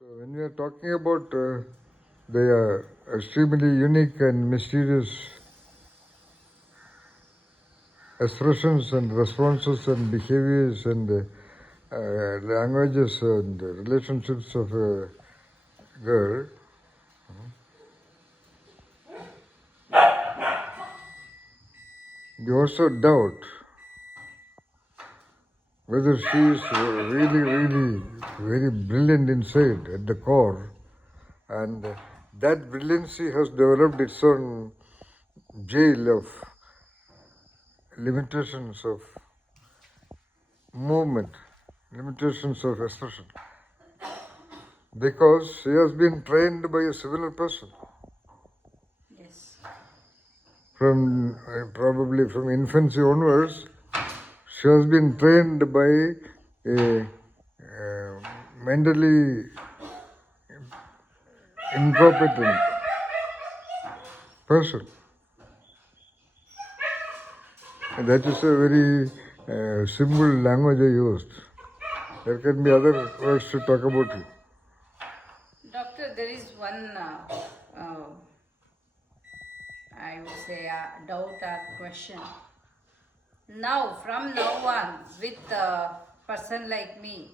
So when we are talking about the extremely unique and mysterious expressions and responses and behaviors and languages and relationships of a girl, you also doubt whether she is really very brilliant inside at the core, and that brilliancy has developed its own jail of limitations of movement, limitations of expression, because she has been trained by a similar person Yes. from probably from infancy onwards. She has been trained by a mentally incompetent person. And that is a very simple language I used. There can be other words to talk about it. Doctor, there is one, I would say, a doubt or question. Now, from now on, with a person like me,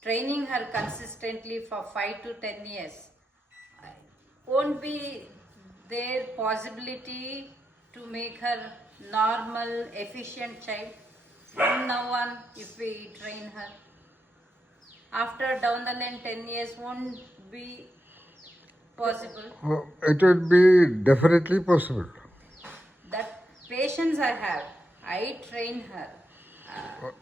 training her consistently for 5 to 10 years, won't be there possibility to make her normal, efficient child from now on if we train her? After down the line 10 years won't be possible. It would be definitely possible. That patience I have, I train her.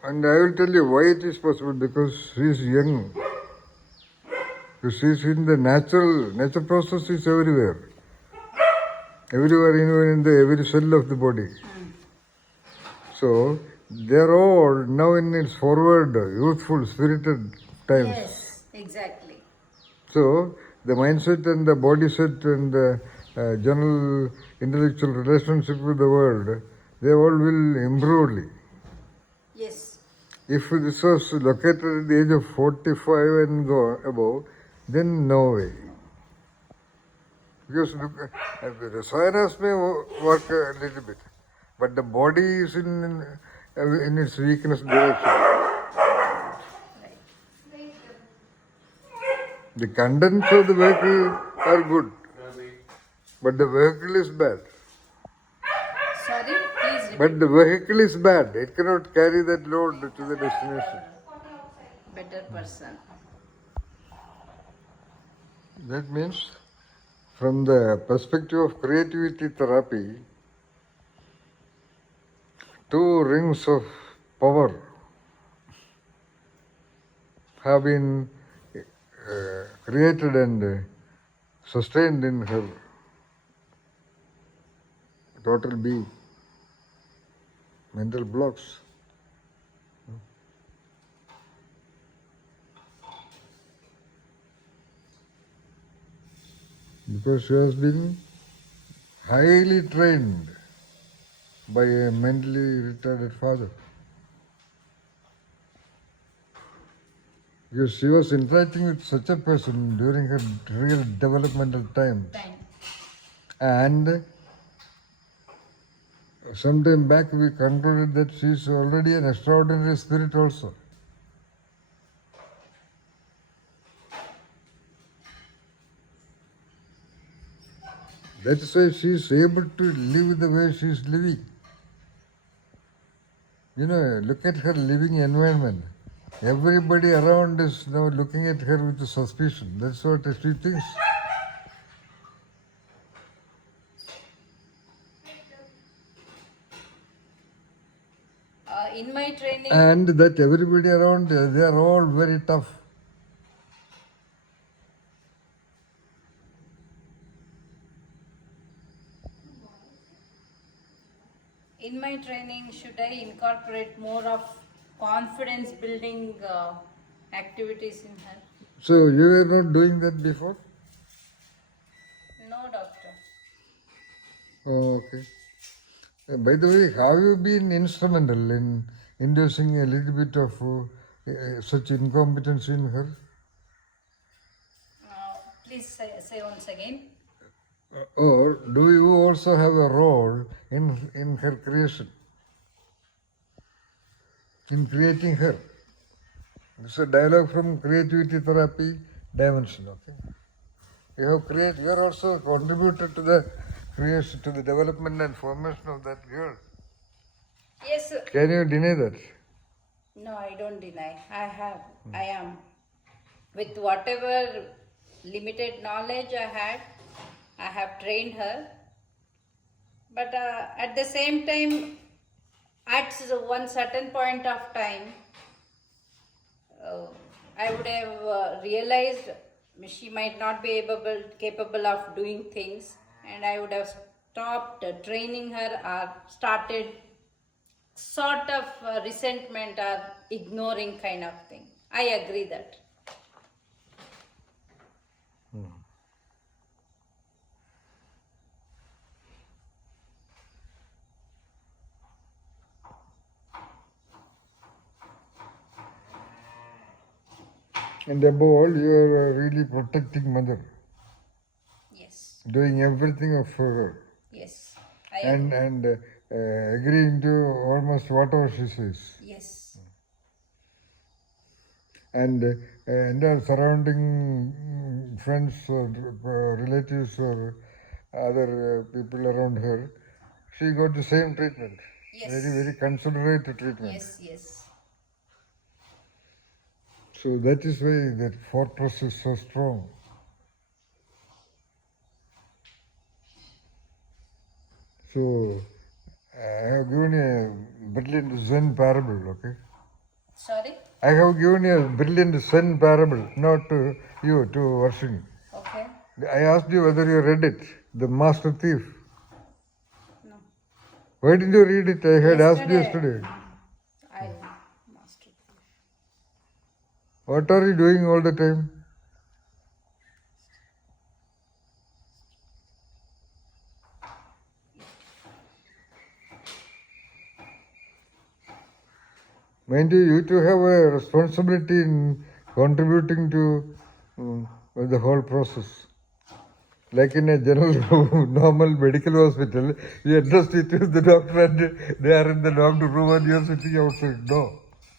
And I will tell you why it is possible, because she is young. She is in the nature process is everywhere. Everywhere, even in the every cell of the body. So they are all now in its forward, youthful, spirited times. Yes, exactly. So the mindset and the body set and the general intellectual relationship with the world, they all will improve. Yes. If this was located at the age of 45 and go above, then no way. Because the rasayanas may work a little bit, but the body is in its weakness direction. The contents of the vehicle are good, but the vehicle is bad. Sorry, please repeat. But the vehicle is bad. It cannot carry that load to the destination. Better person. That means, from the perspective of creativity therapy, 2 rings of power have been created and sustained in her total being. Mental blocks. Because she has been highly trained by a mentally retarded father. Because she was interacting with such a person during her real developmental time. And some time back we concluded that she is already an extraordinary spirit also. That is why she is able to live the way she is living. You know, look at her living environment. Everybody around is now looking at her with suspicion. That's what she thinks. In my training, And that everybody around, they are all very tough. should I incorporate more of confidence building activities in her? So you were not doing that before? No, doctor. Oh, okay. By the way, have you been instrumental in inducing a little bit of such incompetence in her? say once again. Or do you also have a role in her creation, in creating her? It's a dialogue from creativity therapy dimension. Okay, you are also contributed to the creation, to the development and formation of that girl. Yes. Can you deny that? No, I don't deny. I am. With whatever limited knowledge I had, I have trained her. But at the same time, at one certain point of time, uh, I would have realized she might not be capable of doing things, and I would have stopped training her or started sort of resentment or ignoring kind of thing. I agree that. And above all, you are really protecting mother, Yes, doing everything for her, yes, I agree. and agreeing to almost whatever she says. Yes, And entire surrounding friends or relatives or other people around her, she got the same treatment. yes, Very considerate treatment. yes, yes, So that is why that fortress is so strong. So I have given a brilliant Zen parable, okay? sorry, I have given a brilliant Zen parable, not to you, to Varshini. okay, I asked you whether you read it, The Master Thief. no, Why didn't you read it? I had asked you yesterday. I master. What are you doing all the time? Mind you, you too have a responsibility in contributing to the whole process. Like in a general, normal medical hospital, you address it with the doctor and they are in the doctor room and you are sitting outside. No.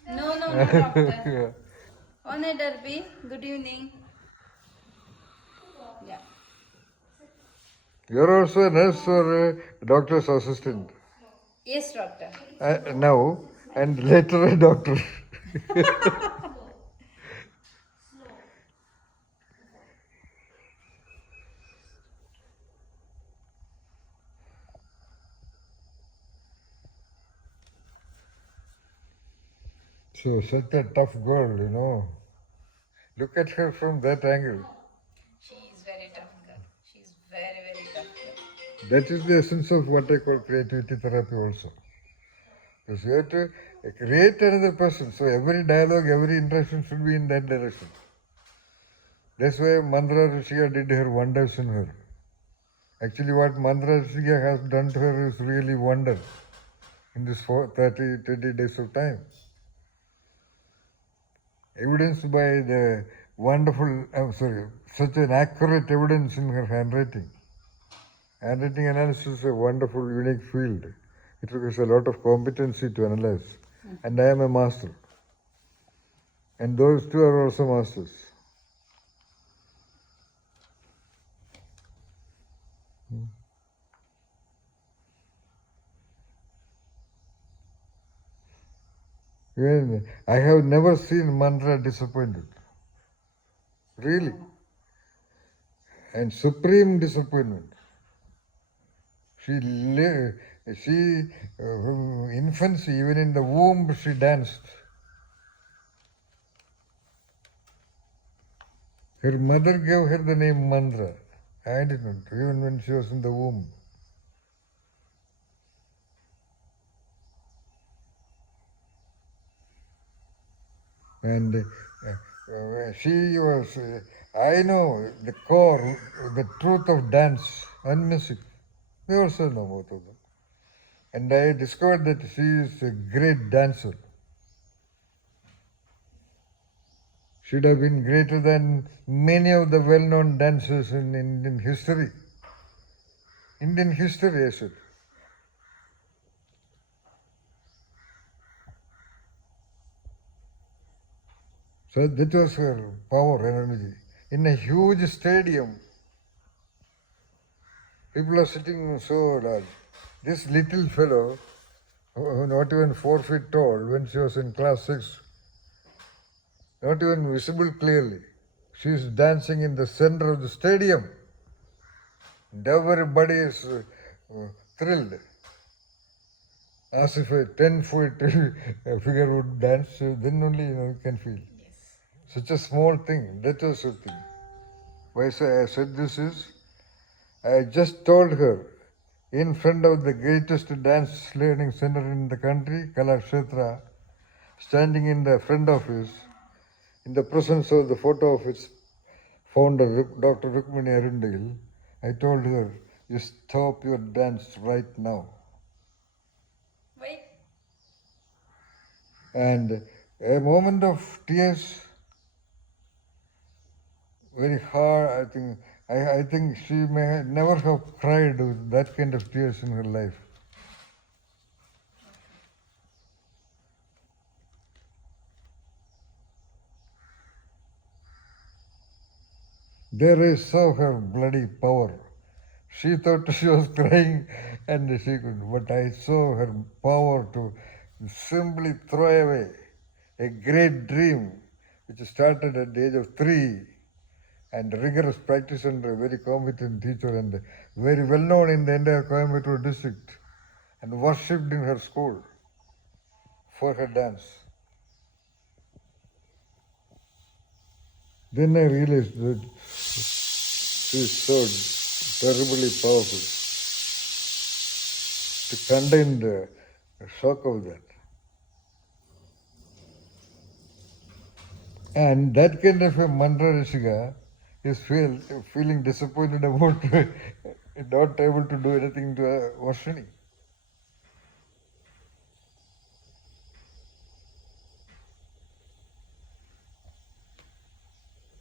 No, no, no, doctor. Yeah. One Derby, good evening. Yeah. You are also a nurse or a doctor's assistant. Yes, doctor. Now, and later a doctor. So, such a tough girl, you know. Look at her from that angle. She is very tough girl. She is very, very tough girl. That is the essence of what I call creativity therapy also. Because you have to create another person. So every dialogue, every interaction should be in that direction. That's why Mandra Rishika did her wonders in her. Actually, what Mandra Rishika has done to her is really wonder in this 30 days of time. Evidenced by the wonderful, such an accurate evidence in her handwriting. Handwriting analysis is a wonderful, unique field. It requires a lot of competency to analyze. And I am a master. And those two are also masters. Even I have never seen Mandra disappointed. Really. And supreme disappointment. From infancy, even in the womb, she danced. Her mother gave her the name Mandra. I didn't, even when she was in the womb. And she was, I know the core, the truth of dance and music. They also know both of them. And I discovered that she is a great dancer. She'd have been greater than many of the well-known dancers in Indian history. Indian history, I said. So that was her power and energy. In a huge stadium, people are sitting so large. This little fellow, not even 4 feet tall, when she was in class 6, not even visible clearly. She is dancing in the center of the stadium. And everybody is thrilled. As if a 10-foot figure would dance, then only you can feel. Yes. Such a small thing, that was the thing. Why I said this is, I just told her, in front of the greatest dance learning center in the country, Kalakshetra, standing in the front office, in the presence of the photo of its founder, Dr. Rukmini Arundale, I told her, you stop your dance right now. Wait. And a moment of tears, very hard, I think she may never have cried with that kind of tears in her life. There I saw her bloody power. She thought she was crying and she could, but I saw her power to simply throw away a great dream which started at the age of 3 and rigorous practice under a very competent teacher and very well known in the entire Coimbatore district and worshipped in her school for her dance. Then I realized that she is so terribly powerful to contain the shock of that. And that kind of a mantra Rishika is feeling disappointed about not able to do anything to Aswini.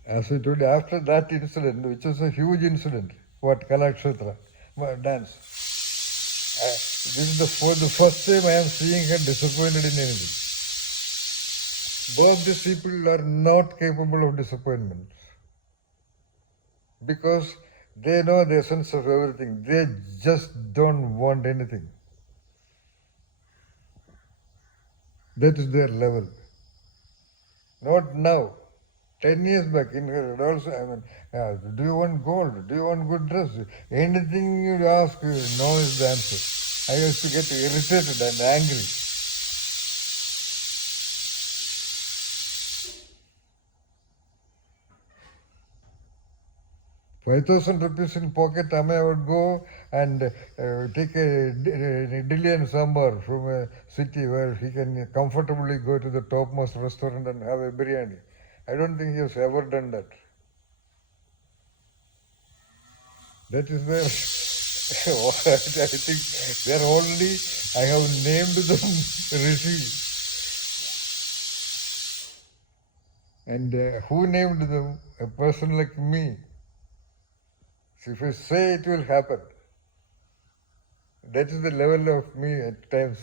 As I told you, after that incident, which was a huge incident, what Kalakshetra dance, this is for the first time I am seeing her disappointed in anything. Both these people are not capable of disappointment because they know the essence of everything. They just don't want anything. That is their level. Not now. 10 years back in her also, do you want gold? Do you want good dress? Anything you ask, no is the answer. I used to get irritated and angry. 5,000 rupees in pocket, Amay would go and take a idli and sambar from a city where he can comfortably go to the topmost restaurant and have a biryani. I don't think he has ever done that. That is where I think they're only, I have named them Rishi. And who named them? A person like me. So if I say it will happen, that is the level of me at times.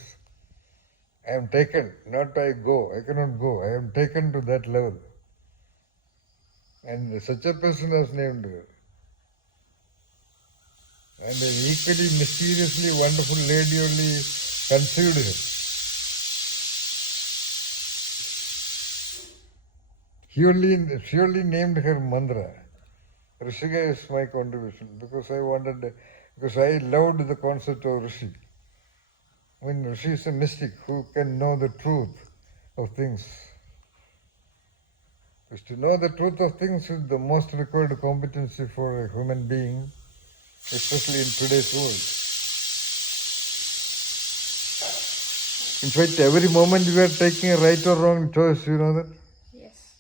I am taken, not I go. I cannot go. I am taken to that level. And such a person has named her. And an equally mysteriously wonderful lady only conceived her. She only named her mantra. Rishika is my contribution because I loved the concept of Rishi. When Rishi is a mystic who can know the truth of things. Because to know the truth of things is the most required competency for a human being, especially in today's world. In fact, every moment you are taking a right or wrong choice, you know that?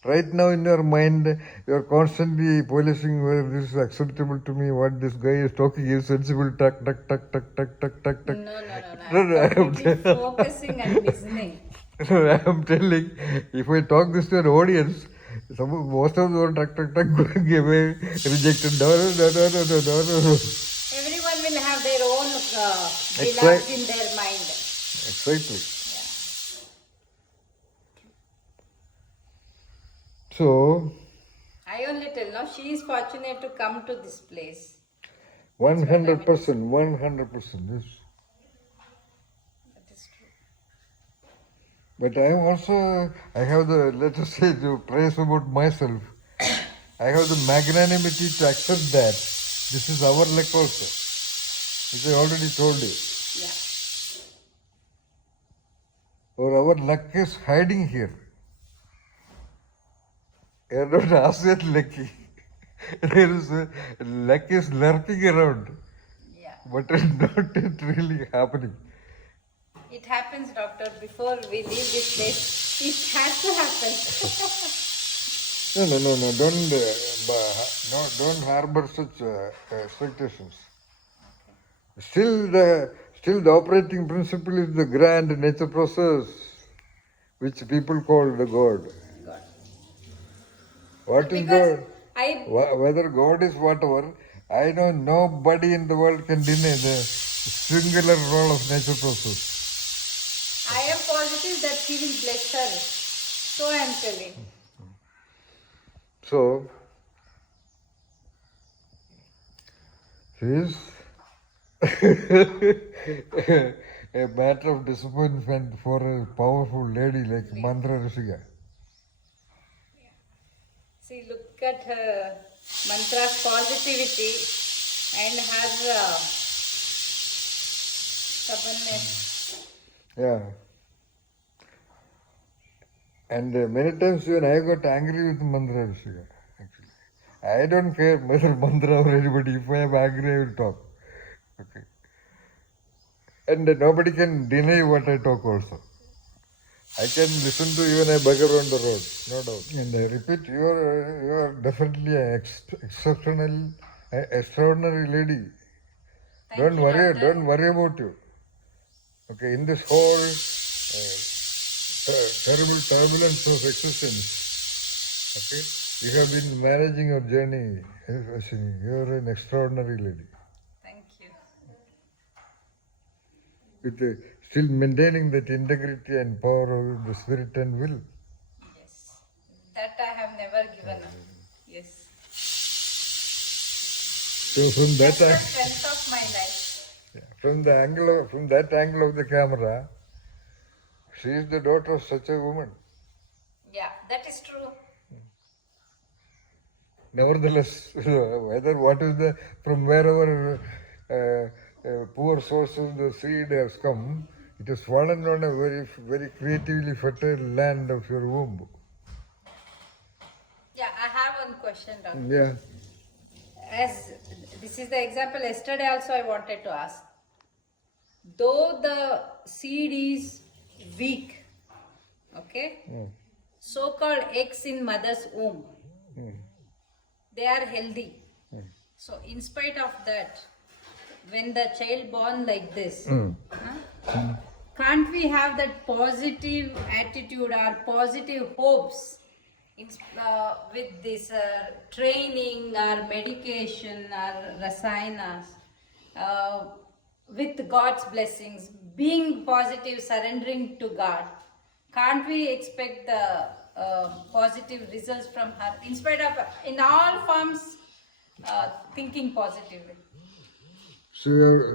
Right now in your mind, you are constantly polishing whether this is acceptable to me, what this guy is talking is sensible, tuck, tuck, tuck, tuck, tuck, tuck, tuck, tuck. No, I'm completely focusing and listening. I am telling, if I talk this to an audience, Most of the one tuck, gave away, rejected. No. Everyone will have their own Excite- dialogues in their mind. Exactly. Yeah. So, I only tell now she is fortunate to come to this place. 100%, 100%, yes. That is true. But I have the, let us say, to praise about myself. I have the magnanimity to accept that this is our luck also, which I already told you. Yeah. Or our luck is hiding here. You are not asked yet lucky. There is luck is lurking around, Yeah. but not yet really happening. It happens, doctor. Before we leave this place, it has to happen. No. Don't harbor such expectations. Still the operating principle is the grand nature process, which people call the God. God. What is Because God? I Whether God is whatever, I know nobody in the world can deny the singular role of nature process. am positive that he will bless her. So I am telling. So, he is a matter of disappointment for a powerful lady like Mantra Rishika. See, look at her mantra's positivity and her stubbornness. Yeah. And many times even I got angry with Mantra Rishika, actually. I don't care whether Mantra or anybody. If I am angry, I will talk. Okay. And nobody can deny what I talk also. I can listen to even a beggar on the road, no doubt. And I repeat, you are definitely an extraordinary lady. Thank you, doctor. Don't worry about you. Okay, in this whole terrible turbulence of existence, okay, you have been managing your journey, Aswini. You are an extraordinary lady. Thank you. With still maintaining that integrity and power of the spirit and will. Yes. That I have never given up. Yes. So from That's that the strength of my life. from that angle of the camera, she is the daughter of such a woman. Yeah, that is true. Nevertheless, whether what is the from wherever poor sources the seed has come, it has fallen on a very creatively fertile land of your womb. Yeah, I have one question, doctor. Yeah. As this is the example, yesterday also I wanted to ask. Though the seed is weak, okay, so-called eggs in mother's womb, they are healthy. So in spite of that, when the child born like this, can't we have that positive attitude or positive hopes with this training or medication or rasayanas, with God's blessings, being positive, surrendering to God? Can't we expect the positive results from her in spite of, in all forms, thinking positively? So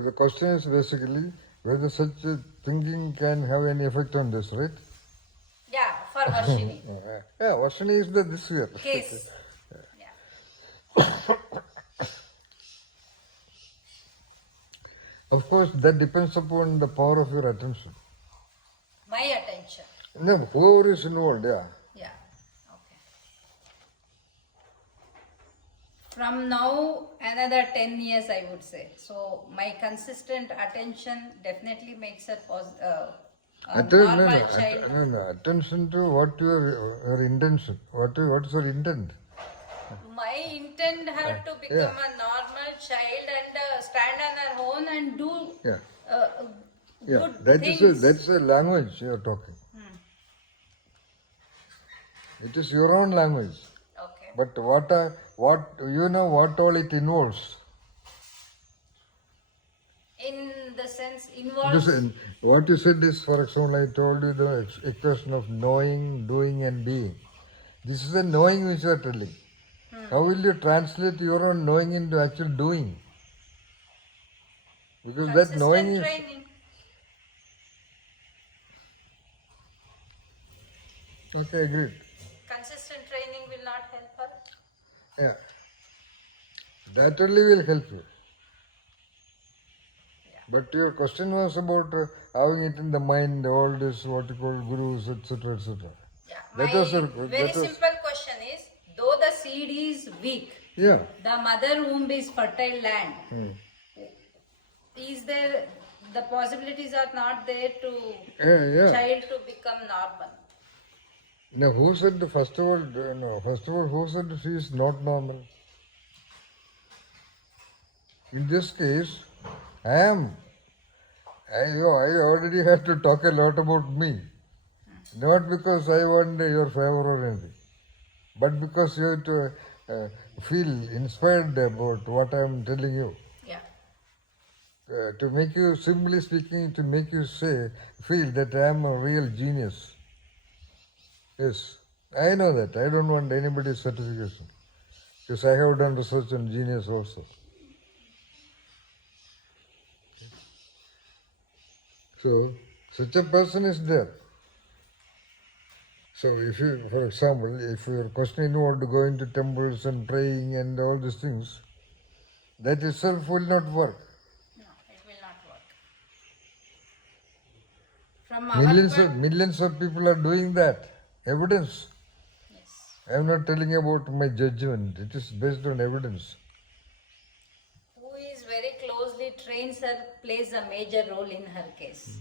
the question is basically whether such a thinking can have any effect on this, right? Yeah, for Varshini. Yeah, Vashini is the this year. Case. Yeah. Of course, that depends upon the power of your attention. My attention. No, whoever is involved, yeah. Yeah. Okay. From now, another 10 years, I would say. So, my consistent attention definitely makes her a normal child. Attention to what your intention. What is your intent? My intent her to become a normal child and stand on her own and do Yeah. good That things. is that's a language you are talking. It is your own language. Okay. But what you know what all it involves. In the sense Because involves. what you said is, for example, I told you the equation of knowing, doing, and being. This is the knowing which you are telling. How will you translate your own knowing into actual doing? Because that knowing Consistent is. training. Okay, agreed. Consistent training will not help her. Yeah. That only will help you. Yeah. But your question was about having it in the mind, all this, what you call gurus, etc., etc. Yeah. That My was very simple question is, though the seed is weak, yeah. the mother womb is fertile land. Hmm. Is there the possibilities are not there to Yeah. child to become normal? Now, who said the first of all? No, first of all, who said she is not normal? In this case, I am. I already have to talk a lot about me, not because I want your favor or anything, but because you have to feel inspired about what I am telling you. Yeah. To make you, simply speaking, to make you feel that I am a real genius. Yes, I know that. I don't want anybody's certification because I have done research on genius also. So, such a person is there. So, if you, for example, if your question involved going to temples and praying and all these things, that itself will not work. No, it will not work. From our Millions of people are doing that. Evidence. yes. I am not telling about my judgment. It is based on evidence. Who is very closely trains her plays a major role in her case.